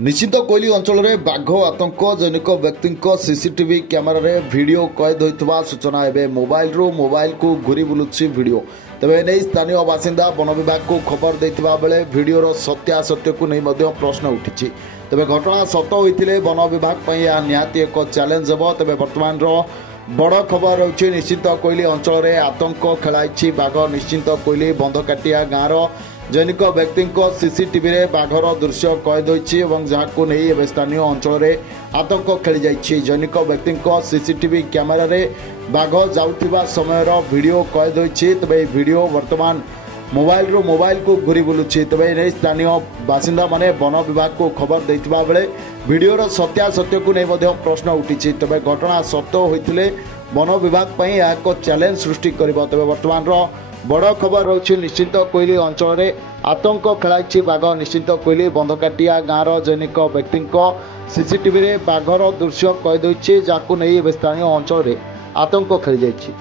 निश्चित कोइली अंचल में बाघ आतंक जनिक व्यक्ति सीसीटीवी कैमेरा वीडियो कैद होता सूचना एवं मोबाइल को घूरी बुलुची वीडियो तेज नहीं स्थानीय बासिंदा वन विभाग को खबर देता बेले वीडियोर सत्यासत्य को नहीं प्रश्न उठी तेज घटना सत होते वन विभाग यह निहाती एक चैलेंज हे तेज बर्तमान बड़ खबर रही निश्चित कोइली अंचल में आतंक खेलाई बाघ निश्चित कोइली बंधकाटिया गाँव जैनिक व्यक्ति सीसीटीवी रे बाघर दृश्य कैद होती जहां नहीं स्थानीय अंचल में आतंक खेली जाइए जैनिक व्यक्ति सीसीटीवी कैमेरा रे बाघ जाउथिबा समय वीडियो कैद होती तेज वीडियो वर्तमान मोबाइल को घूरी बुलुची तेज नहीं स्थानीय बासिंदा माने वन विभाग को खबर देता बेले वीडियोर सत्यासत्य को नहीं प्रश्न उठी तेज घटना सत्य होते वन विभाग एक चैलेंज सृष्टि कर तेज बर्तमान बड़ खबर रही निश्चित कोइली अंचल में आतंक खेलाई बाघ निश्चित कोइली बंधकाटिया गाँव जैनिक व्यक्ति सीसीटीवी रे बाघर दृश्य कैद होती जहां नहीं स्थानीय अंचल में आतंक खेली जाइए।